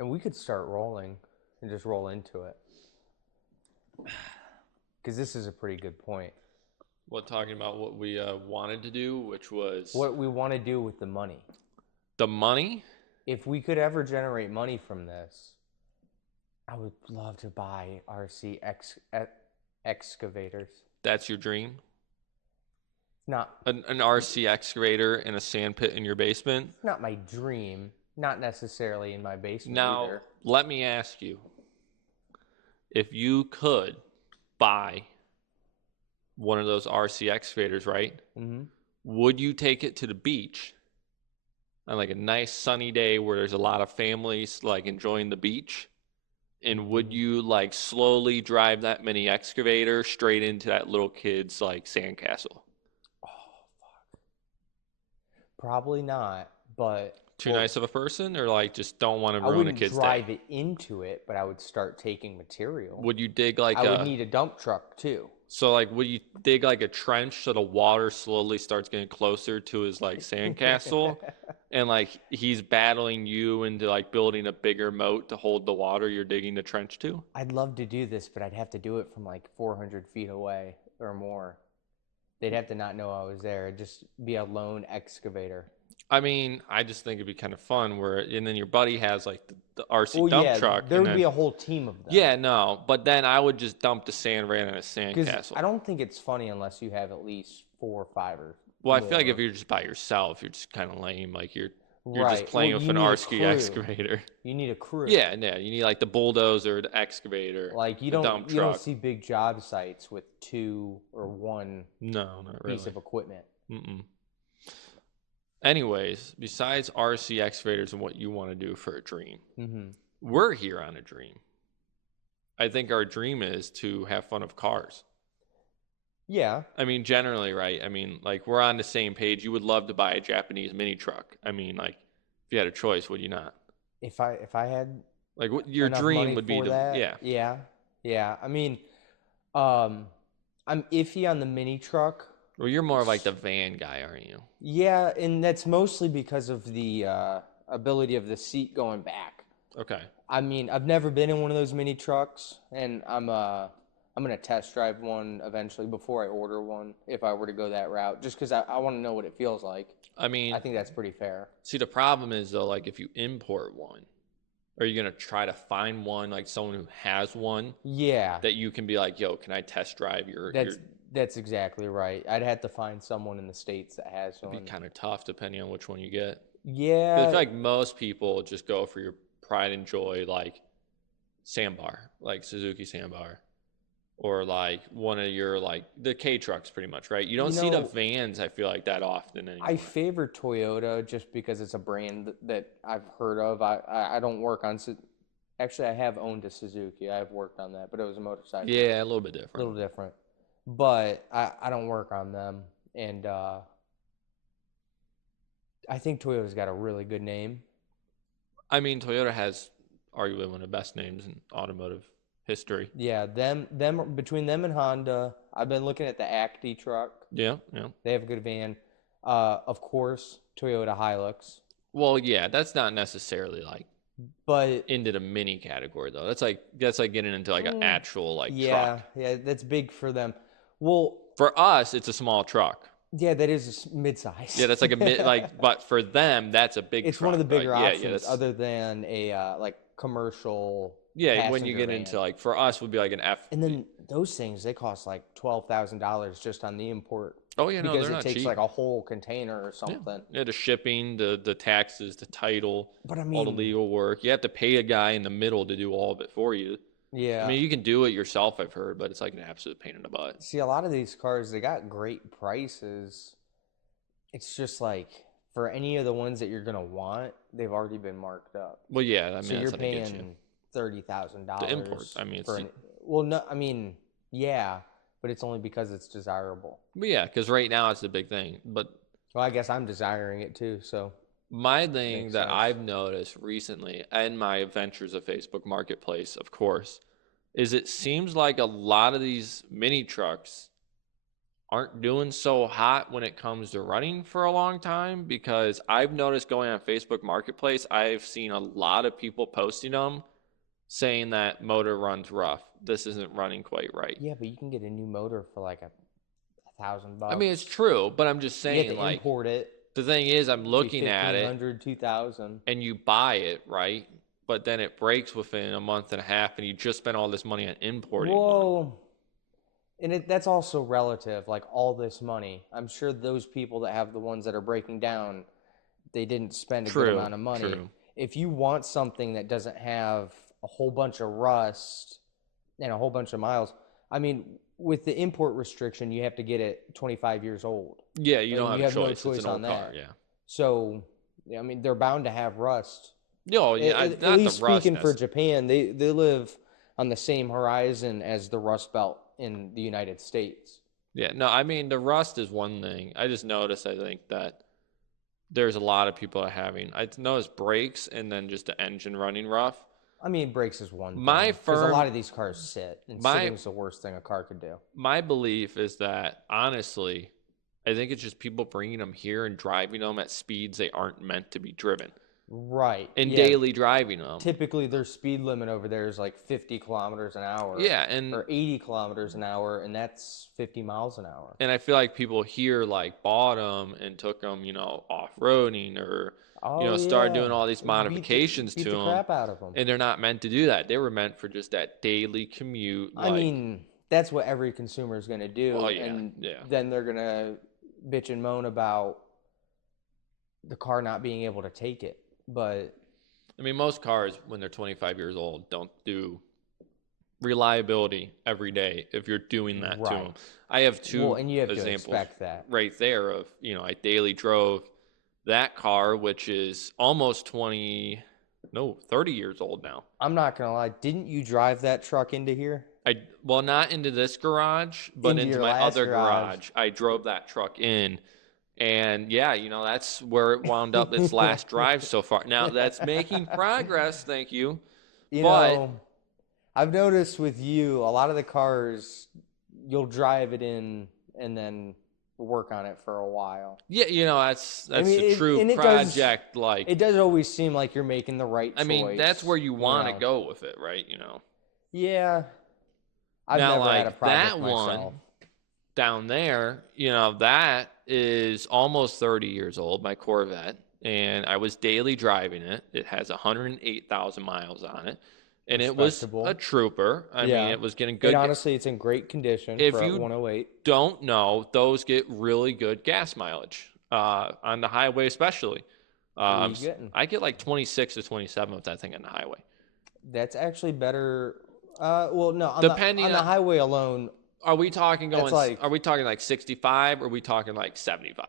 And we could start rolling and just roll into it. Because this is a pretty good point. What, talking about what we wanted to do, which was What we want to do with the money. the money? If we could ever generate money from this, I would love to buy RC excavators. That's your dream? Not An RC excavator in a sand pit in your basement? not my dream. Not necessarily in my basement Now, either. let me ask you, if you could buy one of those RC excavators, right? Mm-hmm. Would you take it to the beach on like a nice sunny day where there's a lot of families like enjoying the beach? And would you like slowly drive that mini excavator straight into that little kid's like sandcastle? Oh, fuck. Probably not, but Too nice of a person, or like just don't want to ruin a wouldn't kid's drive day? it into it, but I would start taking material. Would you dig like I would need a dump truck too. So like would you dig like a trench so the water slowly starts getting closer to his like sandcastle and like he's battling you into like building a bigger moat to hold the water you're digging the trench to? I'd love to do this, but I'd have to do it from like 400 feet away or more. They'd have to not know I was there. It'd just be a lone excavator. I mean, I just think it'd be kind of fun and then your buddy has like the RC Well, dump yeah, truck. there and would then, be a whole team of them. yeah, no, but then I would just dump the sand right in a Because sandcastle. I don't think it's funny unless you have at least 4 or 5 or Well, I feel like more. if you're just by yourself, you're just kind of lame. Like you're Right. just playing Well, with you an need a RC crew. excavator. You need a crew. Yeah, you need like the bulldozer, the excavator, Like you the don't dump you don't truck. see big job sites with 2 or 1 No, not really. piece of equipment. Mm-mm. Anyways, besides RC excavators and what you want to do for a dream, we're here on a dream. I think our dream is to have fun with cars. Yeah. I mean, generally, right? I mean, like we're on the same page. You would love to buy a Japanese mini truck. I mean, like if you had a choice, would you not? If I had Like what your enough dream money would be for to, that, yeah. yeah. I mean, I'm iffy on the mini truck. Well, you're more of like the van guy, aren't you? Yeah, and that's mostly because of the ability of the seat going back. Okay. I mean, I've never been in one of those mini trucks, and I'm gonna test drive one eventually before I order one if I were to go that route, just because I want to know what it feels like. I mean, I think that's pretty fair. see, the problem is though, like if you import one, are you gonna try to find one like someone who has one? Yeah, That you can be like, yo, can I test drive your? That's exactly right. I'd have to find someone in the States that has one. It'd be kind of tough depending on which one you get. Yeah. I feel like most people just go for your pride and joy, like sandbar, like Suzuki sandbar, or like one of your like the K trucks, pretty much, right? You don't see the vans. I feel like that often anymore. I favor Toyota just because it's a brand that I've heard of. I don't work on. Actually, I have owned a Suzuki. I have worked on that, but it was a motorcycle. Yeah, a little bit different. A little different. But I don't work on them, and I think Toyota's got a really good name. I mean, Toyota has arguably one of the best names in automotive history. Yeah, them between them and Honda, I've been looking at the Acti truck. Yeah. They have a good van. Of course, Toyota Hilux. Well, yeah, that's not necessarily like but into the mini category though. That's like getting into like an actual like truck. Yeah, that's big for them. Well, for us, it's a small truck. Yeah, that is mid-size. Yeah, that's like a mid but for them, that's a big. It's truck, one of the bigger right? options, other than a like commercial. Yeah, when you get van. into like for us would be like an F. And then those things they cost like $12,000 just on the import. Oh yeah, no, because they're it not takes cheap. like a whole container or something. Yeah, the shipping, the taxes, the title, but I mean, all the legal work. You have to pay a guy in the middle to do all of it for you. Yeah. I mean, you can do it yourself, I've heard, but it's like an absolute pain in the butt. See, a lot of these cars, they got great prices. It's just like for any of the ones that you're gonna want, they've already been marked up. Well, yeah, I mean, so you're paying $30,000 to import. I mean, yeah, but it's only because it's desirable. But yeah, because right now it's the big thing. But well, I guess I'm desiring it too. So my thing that I've noticed recently in my adventures of Facebook Marketplace, of course, is it seems like a lot of these mini trucks aren't doing so hot when it comes to running for a long time, because I've noticed going on Facebook Marketplace, I've seen a lot of people posting them saying that motor runs rough. This isn't running quite right. Yeah, but you can get a new motor for like a thousand I mean, it's bucks. true, but I'm just You have saying, to like, import it. the thing is, I'm It'd be looking at it 1,500, 2,000. and you buy it, right? But then it breaks within a month and a half and you just spent all this money on importing one. Whoa. And that's also relative, like all this money. I'm sure those people that have the ones that are breaking down, they didn't spend a good True, amount of money. true. If you want something that doesn't have a whole bunch of rust and a whole bunch of miles, I mean, with the import restriction, you have to get it 25 years old. Yeah, you don't And have you a have no choice. It's choice an on old car, that. yeah. So, I mean, they're bound to have rust. No, yeah, At not the least rust. speaking for Japan, they live on the same horizon as the Rust Belt in the United States. Yeah, no, I mean, the rust is one thing. I just noticed, I think, that there's a lot of people are having, I noticed brakes and then just the engine running rough. I mean, brakes is one My thing because a firm, lot of these cars sit, and my sitting's the worst thing a car could do. my belief is that, honestly, I think it's just people bringing them here and driving them at speeds they aren't meant to be driven Right. and Yeah. daily driving them. Typically, their speed limit over there is like 50 kilometers an hour Yeah, and or 80 kilometers an hour, and that's 50 miles an hour. I feel like people here like bought them and took them, off-roading or, Oh, started doing yeah. all these modifications Beat to the them. crap out of them. And they're not meant to do that. They were meant for just that daily commute. I mean, that's what every consumer is going to do. Well, yeah, and yeah. then they're going to bitch and moan about the car not being able to take it. But I mean, most cars, when they're 25 years old, don't do reliability every day if you're doing that to Right. them. I have two and you have to examples expect that. right there of, I daily drove that car, which is almost 30 years old now. I'm not going to lie. Didn't you drive that truck into here? Well, not into this garage, but into your my last other garage. garage. I drove that truck in. And yeah, that's where it wound up its last drive so far. Now that's making progress, thank you. But I've noticed with you, a lot of the cars, you'll drive it in and then work on it for a while. Yeah, that's I mean, a true project. It does always seem like you're making the right choice. I mean, that's where you want to go with it, right? Yeah. I've now, never had a like project that myself. one down there, that is almost 30 years old, my Corvette, and I was daily driving it. It has 108,000 miles on it, and it was a trooper. I mean, it was getting good. Honestly, it's in great condition If for you 108. Don't know, those get really good gas mileage on the highway, especially. What are you getting? I get like 26 to 27 with that thing on the highway. That's actually better. Well, no, on Depending on the highway alone. Are we talking That's are we talking like 65 or are we talking like 75?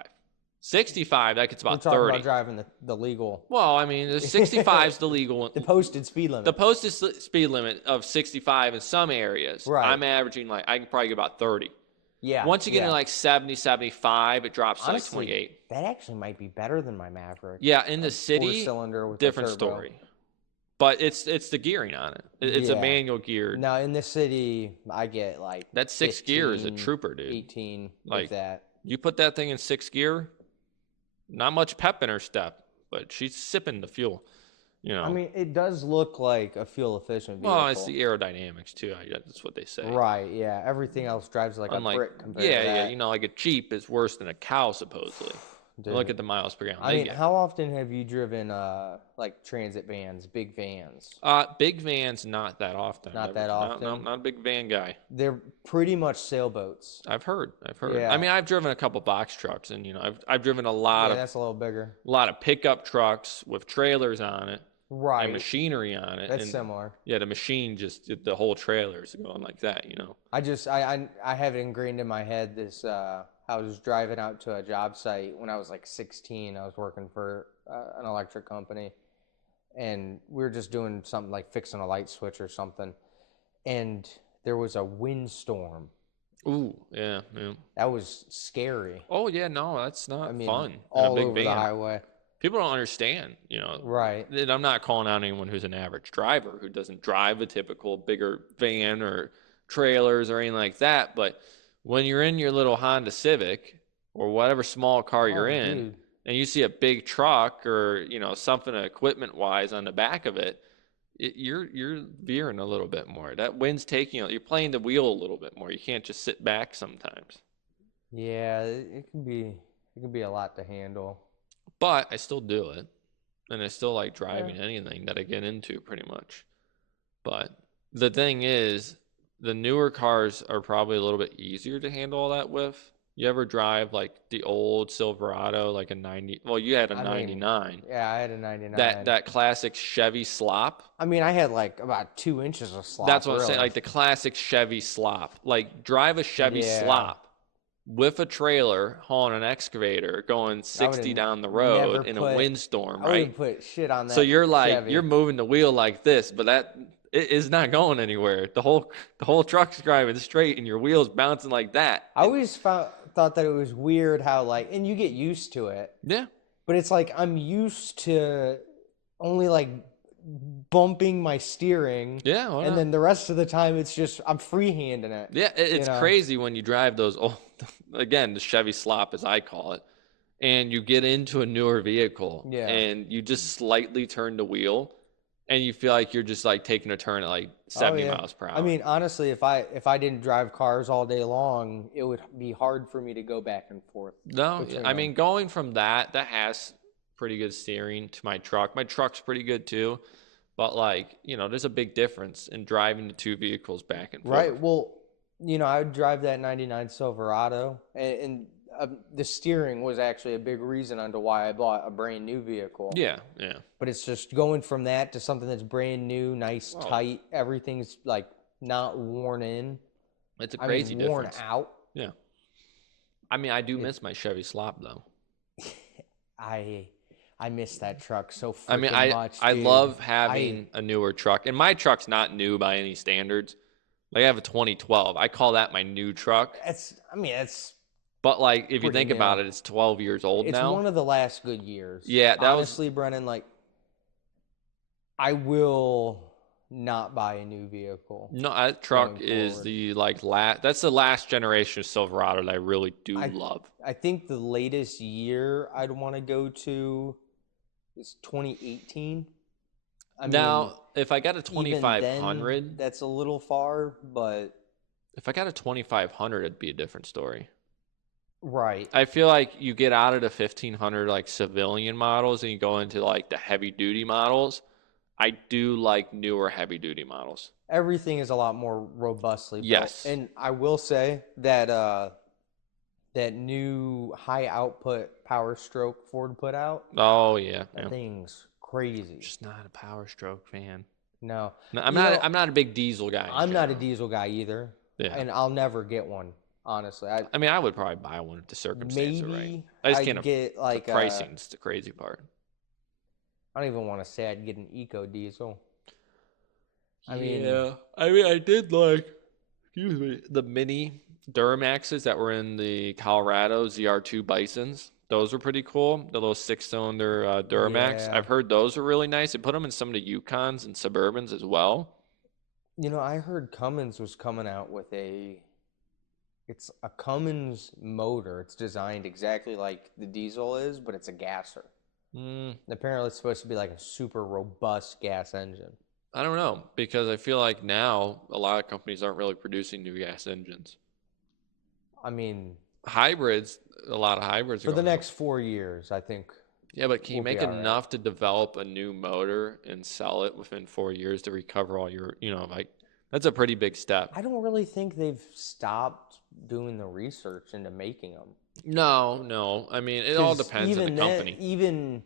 65, that gets We're about talking 30. about driving the legal, Well, I mean, the 65 is the legal the posted speed limit. The posted speed limit of 65 in some areas. Right. I'm averaging I can probably get about 30. Yeah. Once you get into like 70, 75, it drops to like Honestly, 28. That actually might be better than my Maverick. Yeah, in the city, four-cylinder with different the turbo. story. But it's the gearing on it. It's a manual geared. No, in the city, I get like that 6 gear is a trooper, dude. 18 like with that. You put that thing in 6 gear, not much pep in her step, but she's sipping the fuel. I mean, it does look like a fuel efficient vehicle. Well, it's the aerodynamics too. That's what they say. Right. Yeah. Everything else drives like a brick compared to that. Yeah. Like a Jeep is worse than a cow supposedly. Dude. Look at the miles per gallon. I mean, how often have you driven like transit vans, big vans? Big vans, not that often. Not that often? No, not a big van guy. They're pretty much sailboats. I've heard. Yeah. I mean, I've driven a couple box trucks, and I've driven a lot of that's a little bigger. A lot of pickup trucks with trailers on it, right? And machinery on it. That's similar. Yeah, the machine the whole trailer's going like that. I have it ingrained in my head. I was driving out to a job site when I was like 16. I was working for an electric company, and we were just doing something like fixing a light switch or something, and there was a windstorm. Ooh, yeah. That was scary. Oh yeah, no, that's not fun. All over the highway. People don't understand, Right. And I'm not calling out anyone who's an average driver who doesn't drive a typical bigger van or trailers or anything like that, but when you're in your little Honda Civic or whatever small car you're Oh, in, dude. and you see a big truck or something equipment wise on the back of it, you're veering a little bit more. That wind's taking you. You're playing the wheel a little bit more. You can't just sit back sometimes. Yeah, it can be a lot to handle. But I still do it, and I still like Yeah. driving anything that I get into pretty much. But the thing is, the newer cars are probably a little bit easier to handle all that with. You ever drive like the old Silverado, like a 90? Well, you had a I mean, 99. yeah, I had a That 99. that classic Chevy slop. I mean, I had like about 2 inches of That's slop, what I'm saying. really. Like the classic Chevy slop. Like drive a Chevy Yeah, slop with a trailer hauling an excavator going I would 60 have down the never road in a put, windstorm, I would right? have put shit on So that you're like you're Chevy. moving the wheel like this, but that it is not going anywhere. The whole truck's driving straight, and your wheels bouncing like that. I always thought that it was weird how, like, and you get used to it, Yeah, but it's like I'm used to only like bumping my steering, yeah, why and not? then the rest of the time it's just I'm freehanding it, Yeah, you it's know? crazy when you drive those old, again, the Chevy slop as I call it, and you get into a newer vehicle Yeah. and you just slightly turn the wheel, and you feel like you're just like taking a turn at like Oh 70 yeah. miles per I hour. mean, honestly, if I didn't drive cars all day long, it would be hard for me to go back and forth No, between I them. mean going from that has pretty good steering to my truck. My truck's pretty good too, but like there's a big difference in driving the two vehicles back and Right. forth. Well, I would drive that 99 Silverado, and the steering was actually a big reason onto why I bought a brand new vehicle. Yeah, yeah. But it's just going from that to something that's brand new, nice, Oh, tight, everything's like not worn in. it's a I mean, crazy worn difference. out. Yeah. I mean, I do It, miss my Chevy slop though. I I miss that truck so I mean, freaking I much, I dude. love I having a newer truck, and my truck's not new by any standards. Like I have a 2012. I call that my new truck. it's But like, if you pretty think new. about it, it's 12 years old It's now. one of the last good years. Yeah, that was Honestly, Brennan, like I will not buy a new vehicle no. That truck going is forward. the like last. That's the last generation of Silverado that I really do I love. I think the latest year I'd want to go to is 2018. I mean, Now, if I got a even then, 2500, that's a little far, but if I got a 2500, it'd be a different story. right. I feel like you get out of the 1500 like civilian models and you go into like the heavy duty models. I do like newer heavy duty models. Everything is a lot more robustly built. Yes. And I will say that that new high output Power Stroke Ford put out, Oh yeah, that yeah. thing's crazy. Just not a Power Stroke fan. No. No, I'm You not. know, I'm not a big diesel guy in I'm not a general. diesel guy either, Yeah. and I'll never get one, honestly. I mean, I would probably buy one if the circumstances are right. Maybe I just I'd can't. get The like pricing's the crazy part. I don't even want to say I'd get an eco diesel. I mean, Yeah, I mean, I did like, excuse me, the mini Duramaxes that were in the Colorado ZR2 Bisons. Those were pretty cool. The little six-cylinder Duramax. yeah. I've heard those are really nice. They put them in some of the Yukons and Suburbans as well. I heard Cummins was coming out with it's a Cummins motor. It's designed exactly like the diesel is, but it's a gasser. Mm, Apparently, it's supposed to be like a super robust gas engine. I don't know because I feel like now a lot of companies aren't really producing new gas engines. I mean, Hybrids, a lot of hybrids are for the going out. next 4 years, I think Yeah, but can you we'll be make all right. enough to develop a new motor and sell it within 4 years to recover all your, like that's a pretty big step. I don't really think they've stopped doing the research into making them. No, no. I mean, it all 'Cause depends on the company. even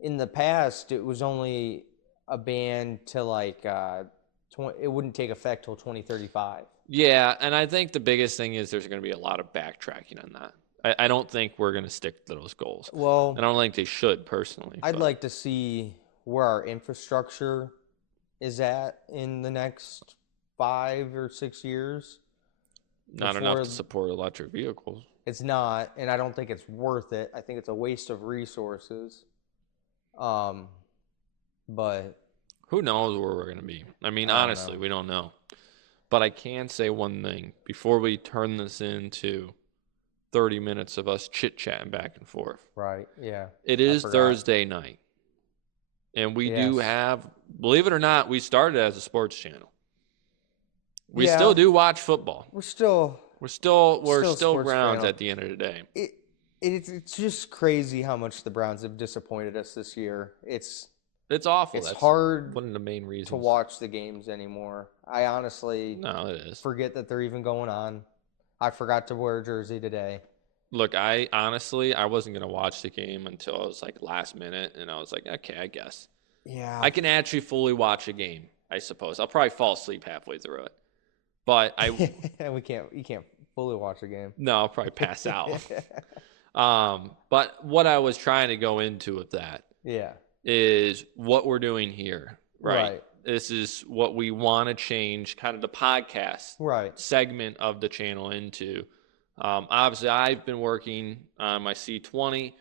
in the past, it was only a ban to like it wouldn't take effect till 2035. Yeah, and I think the biggest thing is there's going to be a lot of backtracking on that. I don't think we're going to stick to those goals. I Well, don't think they should personally. I'd But like to see where our infrastructure is at in the next 5 or 6 years not enough before to support electric vehicles. it's not, and I don't think it's worth it. I think it's a waste of resources. Um, but Who knows where we're going to be? I mean, I don't honestly, know. we don't know. But I can say one thing before we turn this into 30 minutes of us chit-chatting back and forth. Right. Yeah. It I is forgot. Thursday night. And we do Yes. have, believe it or not, we started as a sports channel. We still Yeah. do watch football. We're still We're a still sports Browns channel. at the end of the day. It's just crazy how much the Browns have disappointed us this year. It's awful. it's That's hard one of the main reasons to watch the games anymore. I honestly No, it is. forget that they're even going on. I forgot to wear a jersey today. Look, I honestly I wasn't gonna watch the game until I was like last minute, and I was like, okay, I guess Yeah. I can actually fully watch a game. I suppose I'll probably fall asleep halfway through it, but You can't fully watch a game. no, I'll probably pass out. But what I was trying to go into with that Yeah. is what we're doing here, right? Right. This is what we want to change kind of the podcast Right. segment of the channel into. Obviously, I've been working on my C20.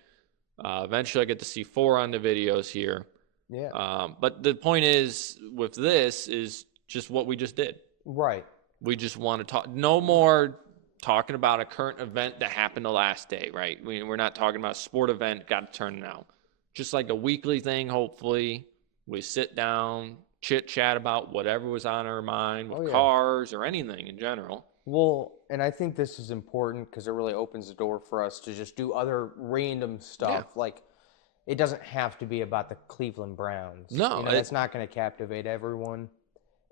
Eventually, I get the C4 on the videos here. Yeah. But the point is, with this, is just what we just did. Right. We just want to talk. No more talking about a current event that happened the last day, right? We're not talking about a sport event, got to turn it out. Just like a weekly thing, hopefully. We sit down, chit-chat about whatever was on our mind with cars or anything in general. Well, and I think this is important because it really opens the door for us to just do other random stuff. Yeah. Like, it doesn't have to be about the Cleveland Browns. No, that's not going to captivate everyone.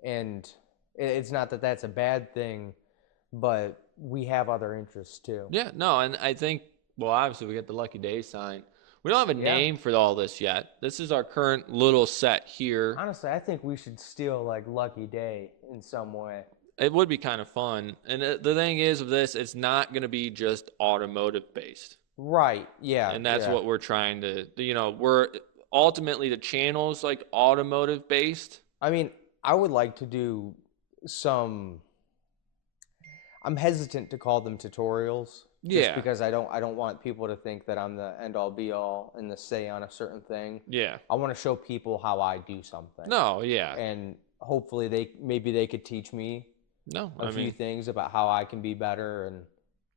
And it's not that that's a bad thing, but we have other interests too. Yeah, no, and I think, well, obviously we got the Lucky Day sign. We don't have a name for all this yet. This is our current little set here. Honestly, I think we should steal like Lucky Day in some way. It would be kind of fun. And the thing is with this, it's not going to be just automotive based. Right. Yeah. And that's what we're trying to, we're ultimately the channel's like automotive based. I mean, I would like to do some, I'm hesitant to call them tutorials. Just because I don't want people to think that I'm the end all be all and the say on a certain thing. Yeah. I want to show people how I do something. No, yeah. And hopefully they could teach me a few things about how I can be better,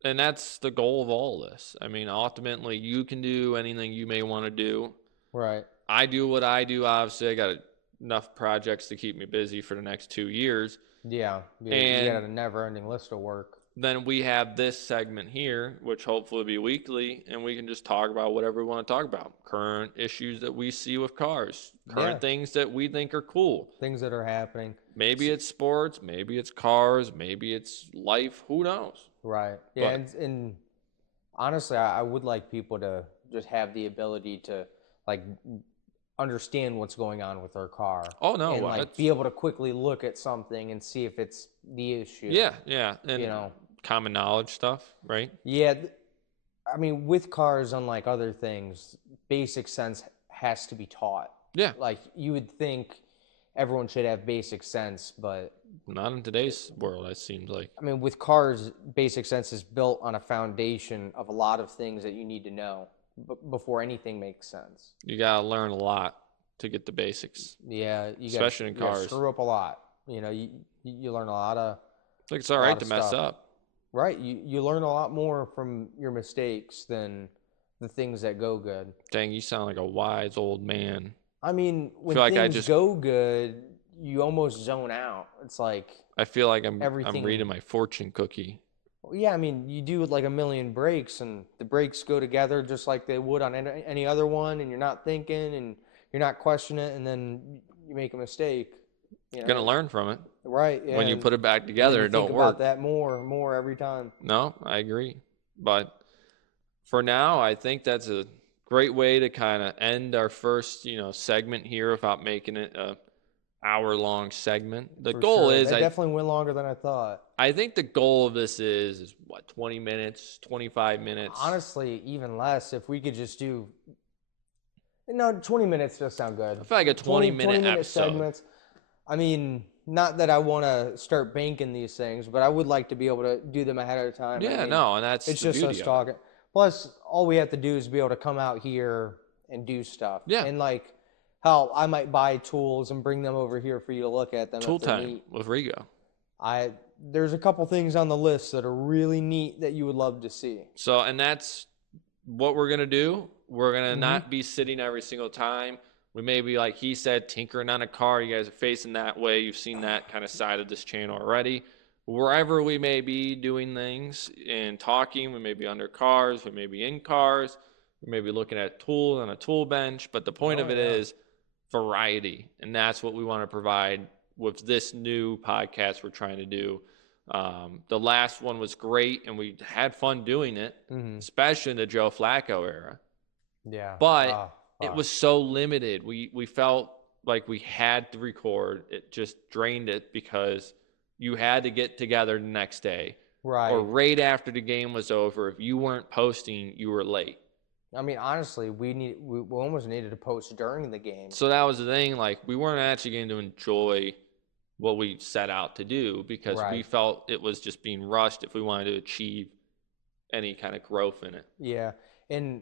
and that's the goal of all this. I mean, ultimately you can do anything you may want to do. Right. I do what I do. Obviously, I got enough projects to keep me busy for the next 2 years. Yeah. And you got a never-ending list of work. Then we have this segment here, which hopefully will be weekly, and we can just talk about whatever we want to talk about. Current issues that we see with cars, current things that we think are cool. Things that are happening. Maybe it's sports, maybe it's cars, maybe it's life, who knows? Right. Yeah, and honestly, I would like people to just have the ability to, like, understand what's going on with their car. Oh, no. And, like, be able to quickly look at something and see if it's the issue. Yeah. And, common knowledge stuff, right? Yeah. I mean, with cars, unlike other things, basic sense has to be taught. Yeah. Like, you would think everyone should have basic sense, but not in today's world, it seems like. I mean, with cars, basic sense is built on a foundation of a lot of things that you need to know before anything makes sense. You got to learn a lot to get the basics. Yeah. Especially in cars. You screw up a lot. You learn a lot of... Like, it's all right to mess up. Right. You learn a lot more from your mistakes than the things that go good. Dang, you sound like a wise old man. I mean, when things go good, you almost zone out. It's like I feel like I'm reading my fortune cookie. Yeah, I mean, you do like a million breaks, and the breaks go together just like they would on any other one, and you're not thinking, and you're not questioning it, and then you make a mistake. You're gonna learn from it, right? Yeah, when you put it back together, it don't work. About that more every time. No, I agree, but for now, I think that's a great way to kind of end our first, segment here without making it a hour-long segment. The goal is, it definitely went longer than I thought. I think the goal of this is what, 20 minutes, 25 minutes? Honestly, even less. If we could just do, 20 minutes does sound good. I feel like a 20-minute episode. Segments. I mean, not that I want to start banking these things, but I would like to be able to do them ahead of time. Yeah, and that's it's the just beauty us talking. Plus, all we have to do is be able to come out here and do stuff. Yeah. And like, how I might buy tools and bring them over here for you to look at them. Tool time with Rigo. There's a couple things on the list that are really neat that you would love to see. So, and that's what we're going to do. We're going to Mm-hmm. not be sitting every single time. We may be, like he said, tinkering on a car. You guys are facing that way. You've seen that kind of side of this channel already. Wherever we may be doing things and talking, we may be under cars, we may be in cars, we may be looking at tools on a tool bench. But the point of it is variety. And that's what we want to provide with this new podcast we're trying to do. The last one was great, and we had fun doing it, especially in the Joe Flacco era. Yeah. But it was so limited. We felt like we had to record. It just drained it because you had to get together the next day. Right. Or right after the game was over. If you weren't posting, you were late. I mean, honestly, we almost needed to post during the game. So that was the thing. Like, we weren't actually going to enjoy what we set out to do because we felt it was just being rushed if we wanted to achieve any kind of growth in it. Yeah. And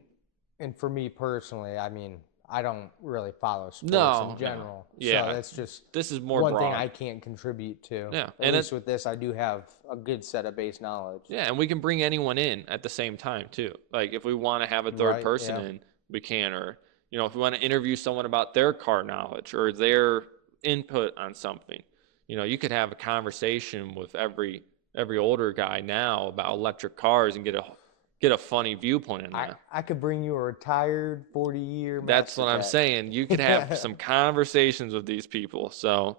for me personally, I mean, I don't really follow sports in general. No. Yeah. So that's just this is more one broad. thing I can't contribute to. Yeah. At least with this, I do have a good set of base knowledge. Yeah, and we can bring anyone in at the same time too. Like if we want to have a third person in, we can. Or, you know, if we want to interview someone about their car knowledge or their input on something, you know, you could have a conversation with every older guy now about electric cars and get a funny viewpoint in that. I could bring you a retired 40-year. That's what I'm saying. You could have some conversations with these people. So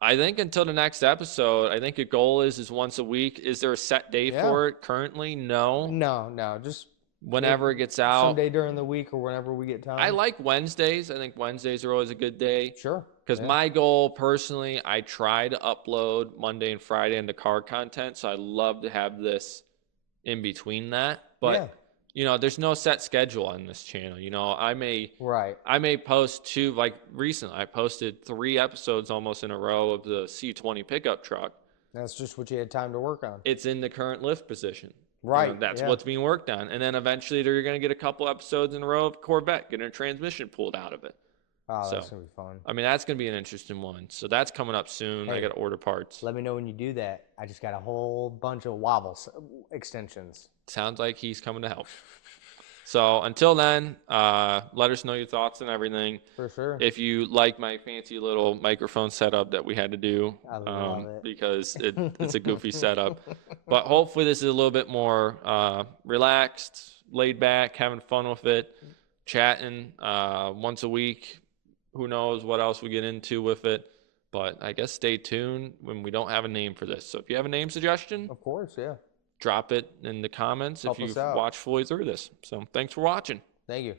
I think until the next episode, I think the goal is once a week. Is there a set day for it currently? No. No. Just whenever it gets out. Someday during the week or whenever we get time. I like Wednesdays. I think Wednesdays are always a good day. Sure. Because my goal personally, I try to upload Monday and Friday into car content. So I love to have this in between that. But, you know, there's no set schedule on this channel. You know, I may post two, like recently, I posted 3 episodes almost in a row of the C20 pickup truck. That's just what you had time to work on. It's in the current lift position. Right. You know, that's what's being worked on. And then eventually you're going to get a couple episodes in a row of Corvette, getting a transmission pulled out of it. Oh, that's going to be fun. I mean, that's going to be an interesting one. So that's coming up soon. Hey, I got to order parts. Let me know when you do that. I just got a whole bunch of wobbles extensions. Sounds like he's coming to help. So until then, let us know your thoughts and everything. For sure. If you like my fancy little microphone setup that we had to do, I love it. because it's a goofy setup. But hopefully this is a little bit more relaxed, laid back, having fun with it, chatting once a week. Who knows what else we get into with it. But I guess stay tuned when we don't have a name for this. So if you have a name suggestion, of course, drop it in the comments if you've watched fully through this. So thanks for watching. Thank you.